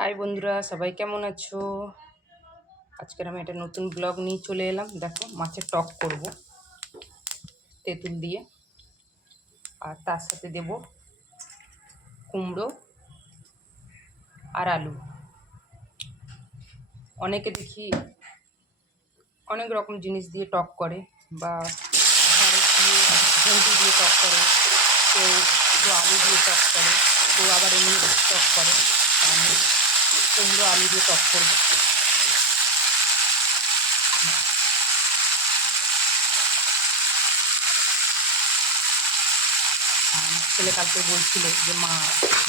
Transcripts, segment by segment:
High বন্ধুরা, সবাই কেমন আছো? আজকের আমি একটা নতুন ব্লগ নিয়ে চলে এলাম। দেখো, মাছের টক করব তেঁতুল দিয়ে, আর তার সাথে দেব কুমড়ো আর আলু। অনেকে দেখি অনেক রকম জিনিস দিয়ে টক করে, বা ঢেঁড়স দিয়ে, ভেন্ডি দিয়ে টক করে, কেউ কেউ আলু দিয়ে টক করে, কেউ আবার এমনি টক করে। আমি কুমড়ো আলু দিয়ে টক করবো। আমার ছেলে কালকে বলছিল যে মা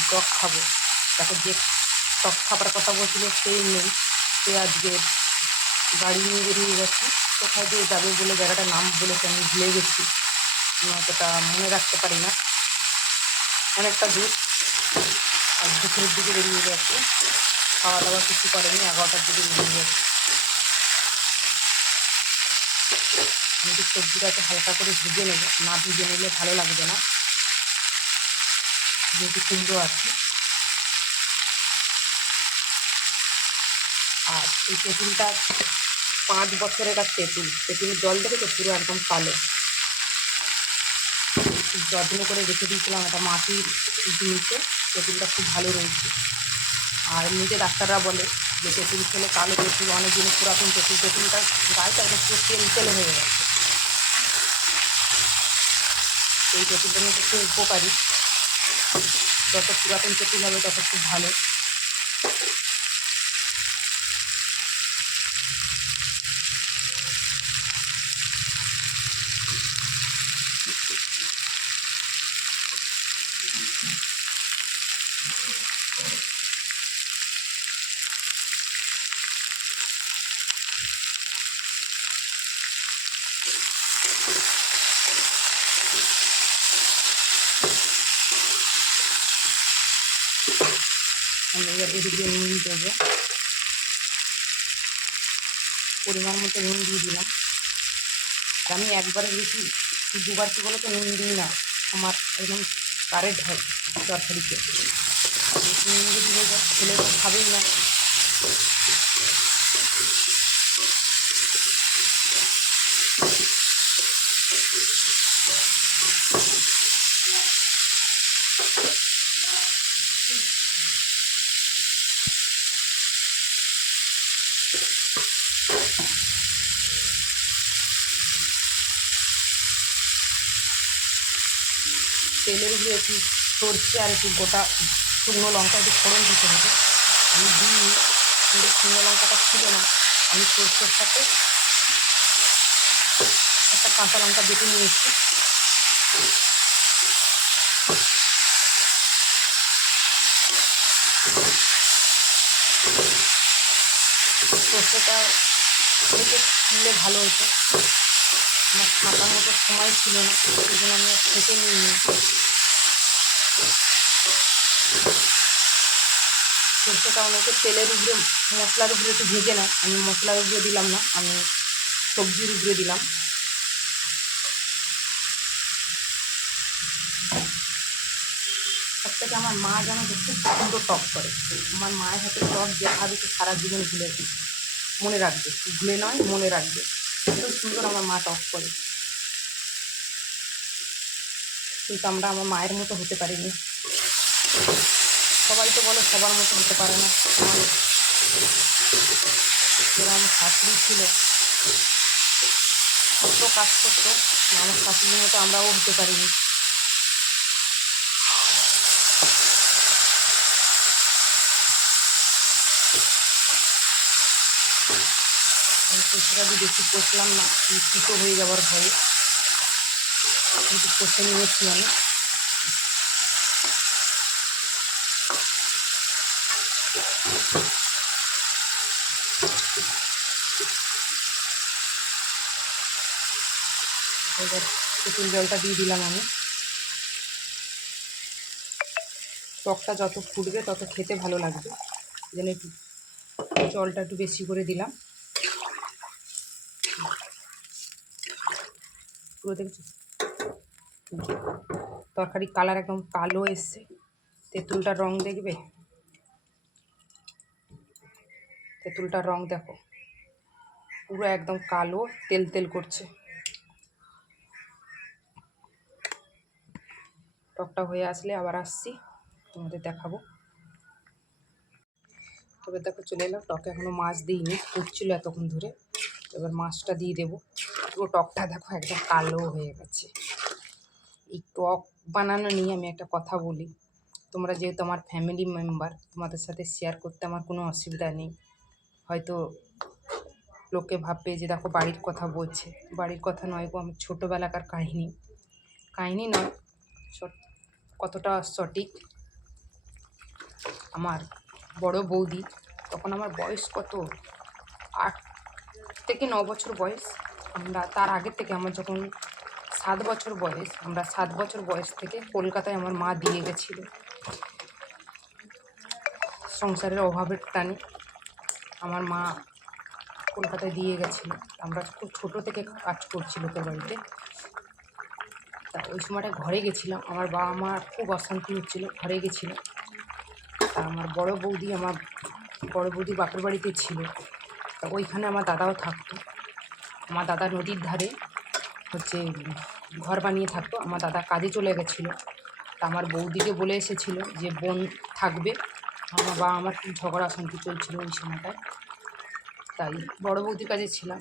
টক খাবো। তাকে যে টক খাবার কথা বলছিল সেই নেই। সে আজকে গাড়ি নিয়ে বেরিয়ে গেছে, কোথায় দিয়ে যাবে বলে জায়গাটার নাম বলেছে, আমি ভুলে গেছি, অতটা মনে রাখতে পারি না। অনেকটা দূর, আর দুপুরের দিকে বেরিয়ে গেছে। খাওয়া দাওয়া কিছু করেনি, 11টার দিকে বেরিয়ে গেছে। আমি তো সবজিটাকে হালকা করে ভেজে নেবো, না ভেজে নিলে ভালো লাগবে না, যেহেতু কুমড়ো আছে। আর এই তেঁতুলটা 5 বছরের আর তেঁতুলের জল দেবে তো পুরো একদম কালো। খুব যত্ন করে রেখে দিয়েছিলাম, একটা মাটির নিচে। তেঁতুলটা খুব ভালো রয়েছে। আর এমনিতে ডাক্তাররা বলে যে তেঁতুল খেলে কালো তেঁতুল, অনেক দিনের পুরাতন তেঁতুলটা গায়ে একদম পুরো তেল তেল হয়ে গেছে। এই তেঁতুলটা নিয়ে খুব উপকারী। যত পুরাতন তেঁতুল হবে তত খুব ভালো। আমি এবার দিয়ে নুন দেবো, পরিমাণ মতো নুন দিয়ে দিলাম। আর আমি একবারে বেশি দুবার কি বলো তো নুন দিই না, আমার একদম কারেন্ট হয় তরকারিতে। বেশি নুন যদি হয়ে যায় ছেলে তো খাবেই না। তেলের উপরে একটু সরষে আর একটু গোটা শুকনো লঙ্কা একটু ফোড়ন দিতে হবে। আমি দিই, কিন্তু শুকনো লঙ্কাটা ছিল না। আমি সরষের সাথে একটা কাঁচা লঙ্কা বেটে নিয়েছি। সর্ষেটা থেকে নিলে ভালো হতো, আমার ছাঁকার মতো সময় ছিল না, সেই জন্য আমি খেতে নিইনি। সর্ষেটা অনেকে তেলের উপরে, মশলার উপরে একটু ভেজে নেয়। আমি মশলার উপরে দিলাম না, আমি সবজির উপরে দিলাম। সব থেকে আমার মা যেন খুব সুন্দর টক করে। আমার মায়ের হাতে টক যে খাবে তো সারা জীবন মনে রাখবে, ভুলে নয় মনে রাখবে। খুব সুন্দর আমার মা টক করে, কিন্তু আমরা আমার মায়ের মতো হতে পারিনি। সবাই তো বলে সবার মতো হতে পারে না। আমার শাশুড়ি ছিল, কত কাজ করতো, আমার শাশুড়ির মতো আমরাও হতে পারিনি। আমি সবজিটা বেশি কষলাম না, তিতো হয়ে যাওয়ার ভয়ে, কিন্তু কষে নিয়েছি আমি। এবার তেঁতুল জলটা দিয়ে দিলাম আমি। টকটা যত ফুটবে তত খেতে ভালো লাগবে, এই জন্য একটু জলটা একটু বেশি করে দিলাম। পুরো দেখছি তরকারি কালার একদম কালো এসছে, তেঁতুলটার রং দেখবে। তেঁতুলটার রং দেখো, পুরো একদম কালো, তেল তেল করছে। টকটা হয়ে আসলে আবার আসছি, তোমাদের দেখাবো। তবে দেখো চলে এলাম, টকে এখনও মাছ দিইনি, ফুটছিল এতক্ষণ ধরে। এবার মাছটা দিয়ে দেবো। পুরো টকটা দেখো একদম কালো হয়ে গেছে। এই টক বানানো নিয়ে আমি একটা কথা বলি, তোমরা যেহেতু আমার ফ্যামিলি মেম্বার, তোমাদের সাথে শেয়ার করতে আমার কোনো অসুবিধা নেই। হয়তো লোকে ভাববে যে দেখো বাড়ির কথা বলছে, বাড়ির কথা নয় গো, আমার ছোটোবেলাকার কাহিনী। কাহিনী নয়, কতটা সঠিক। আমার বড় বৌদি, তখন আমার বয়স কত, 8 থেকে 9 বছর বয়স। আমরা তার আগের থেকে, আমার যখন 7 বছর বয়স, আমরা 7 বছর বয়স থেকে কলকাতায় আমার মা দিয়ে গেছিলো সংসারের অভাবের টানে। আমার মা কলকাতায় দিয়ে গেছিলো, আমরা খুব ছোটো থেকে কাজ করছি লোকের বাড়িতে। তা ওই সময়টা ঘরে গেছিলাম, আমার বাবা মার খুব অশান্তি হচ্ছিলো, ঘরে গেছিলো। তা আমার বড় বৌদি বাপের বাড়িতে ছিল। তা ওইখানে আমার দাদাও থাকতো। আমার দাদা নদীর ধারে হচ্ছে ঘর বানিয়ে থাকতো। আমার দাদা কাজে চলে গেছিলো। তা আমার বৌদিকে বলে এসেছিলো যে বোন থাকবে। আমার বাবা আমার খুব ঝগড়া অশান্তি চলছিল ওই সময়টায়, তাই বড় বৌদির কাছে ছিলাম।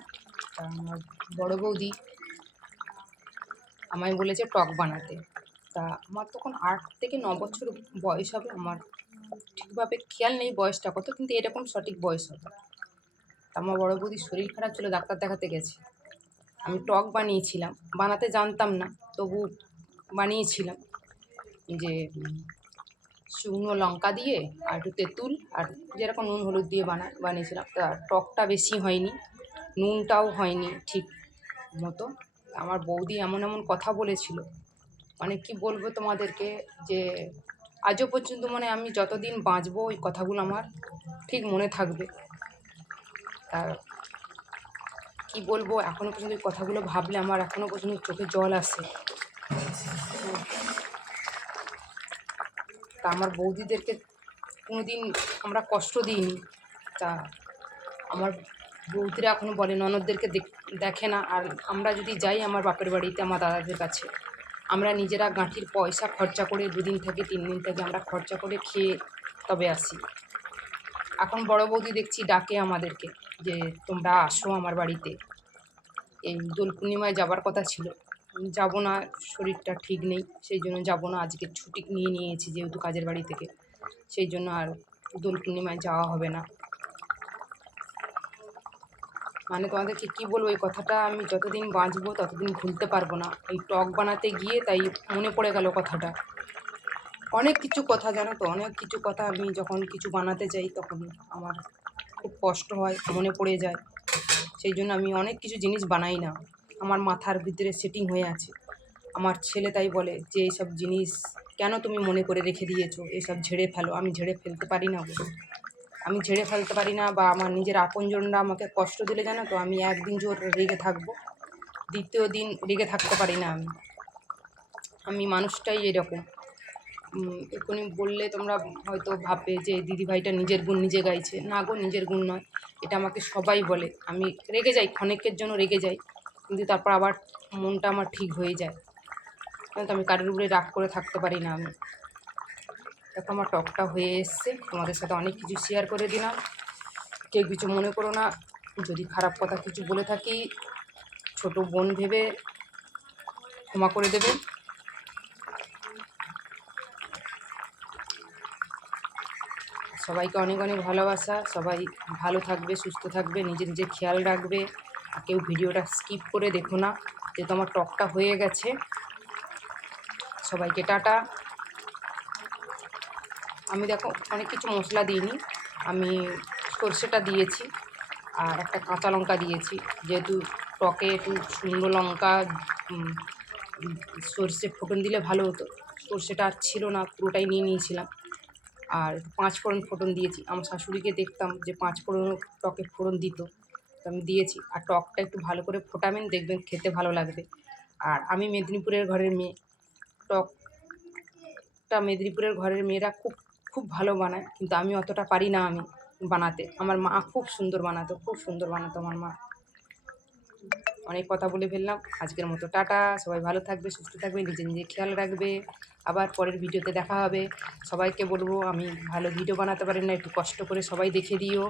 তা আমার বড় বৌদি আমায় বলেছে টক বানাতে। তা আমার তখন 8 থেকে 9 বছর বয়স হবে, আমার ঠিকভাবে খেয়াল নেই বয়সটা কত, কিন্তু এরকম সঠিক বয়স হবে। আমার বড় বৌদির শরীর খারাপ ছিল, ডাক্তার দেখাতে গেছে। আমি টক বানিয়েছিলাম, বানাতে জানতাম না, তবু বানিয়েছিলাম। যে শুকনো লঙ্কা দিয়ে আর একটু তেঁতুল আর যেরকম নুন হলুদ দিয়ে বানিয়েছিলাম। তা টকটা বেশি হয়নি, নুনটাও হয়নি ঠিক মতো। আমার বৌদি এমন এমন কথা বলেছিল, মানে কি বলবো তোমাদেরকে, যে আজও পর্যন্ত মানে আমি যতদিন বাঁচবো ওই কথাগুলো আমার ঠিক মনে থাকবে। তা কি বলবো, এখনও পর্যন্ত ওই কথাগুলো ভাবলে আমার এখনও পর্যন্ত চোখে জল আসে। তা আমার বৌদিদেরকে কোনোদিন আমরা কষ্ট দিইনি। তা আমার বৌদিরা এখনও বলে ননদদেরকে দেখে না। আর আমরা যদি যাই আমার বাপের বাড়িতে আমার দাদাদের কাছে, আমরা নিজেরা গাঁঠির পয়সা খরচা করে 2 দিন থেকে 3 দিন থেকে আমরা খরচা করে খেয়ে তবে আসি। এখন বড় বৌদি দেখছি ডাকে আমাদেরকে যে তোমরা আসো আমার বাড়িতে। এই দোল পূর্ণিমায় যাবার কথা ছিল, যাব না, শরীরটা ঠিক নেই, সেই জন্য যাব না। আজকে ছুটি নিয়েছি যেহেতু কাজের বাড়ি থেকে, সেই জন্য আর দোল পূর্ণিমায় যাওয়া হবে না। মানে তোমাদেরকে কী বলবো, এই কথাটা আমি যতদিন বাঁচবো ততদিন ভুলতে পারবো না। এই টক বানাতে গিয়ে তাই মনে পড়ে গেল কথাটা। অনেক কিছু কথা জানো তো, অনেক কিছু কথা আমি যখন কিছু বানাতে যাই তখন আমার খুব কষ্ট হয়, মনে পড়ে যায়। সেই জন্য আমি অনেক কিছু জিনিস বানাই না, আমার মাথার ভিতরে সেটিং হয়ে আছে। আমার ছেলে তাই বলে যে এইসব জিনিস কেন তুমি মনে করে রেখে দিয়েছো, এসব ঝেড়ে ফেলো। আমি ঝেড়ে ফেলতে পারি না বলে, আমি ঝেড়ে ফেলতে পারি না। বা আমার নিজের আপনজনরা আমাকে কষ্ট দিলে জানো তো, আমি একদিন জোর রেগে থাকবো, দ্বিতীয় দিন রেগে থাকতে পারি না। আমি মানুষটাই এরকম। এক্ষুনি বললে তোমরা হয়তো ভাববে যে দিদিভাইটা নিজের গুণ নিজে গাইছে। না গো, নিজের গুণ নয়, এটা আমাকে সবাই বলে। আমি রেগে যাই, ক্ষণিকের জন্য রেগে যাই, কিন্তু তারপর আবার মনটা আমার ঠিক হয়ে যায়। কিন্তু আমি কারোর উপরে রাগ করে থাকতে পারি না। আমি দেখো আমার টকটা হয়ে এসছে, তোমাদের সাথে অনেক কিছু শেয়ার করে দিলাম। কেউ কিছু মনে করো না, যদি খারাপ কথা কিছু বলে থাকি ছোট বোন ভেবে ক্ষমা করে দেবে। সবাইকে অনেক অনেক ভালোবাসা। সবাই ভালো থাকবে, সুস্থ থাকবে, নিজের খেয়াল রাখবে। আর কেউ ভিডিওটা স্কিপ করে দেখো না, যেহেতু আমার টকটা হয়ে গেছে। সবাইকে টাটা। আমি দেখো অনেক কিছু মশলা দিইনি, আমি সর্ষেটা দিয়েছি আর একটা কাঁচা লঙ্কা দিয়েছি। যেহেতু টকে একটু শুকনো লঙ্কা সর্ষে ফোড়ন দিলে ভালো হতো, সর্ষেটা আর ছিল না, পুরোটাই নিয়ে নিয়েছিলাম। আর 5 ফোড়ন ফোড়ন দিয়েছি। আমার শাশুড়িকে দেখতাম যে 5 ফোড়নও টকে ফোড়ন দিত, তো আমি দিয়েছি। আর টকটা একটু ভালো করে ফোটাবেন, দেখবেন খেতে ভালো লাগবে। আর আমি মেদিনীপুরের ঘরের মেয়ে, টকটা মেদিনীপুরের ঘরের মেয়েরা খুব খুব ভালো বানায়, কিন্তু আমি অতটা পারি না। বানাতে। আমার মা খুব সুন্দর বানাতো, খুব সুন্দর বানাতো আমার মা। অনেক কথা বলে ফেললাম, আজকের মতো টাটা। সবাই ভালো থাকবে, সুস্থ থাকবে, নিজে নিজে খেয়াল রাখবে। আবার পরের ভিডিওতে দেখা হবে। সবাইকে বলবো আমি ভালো ভিডিও বানাতে পারি না, একটু কষ্ট করে সবাই দেখে দিও।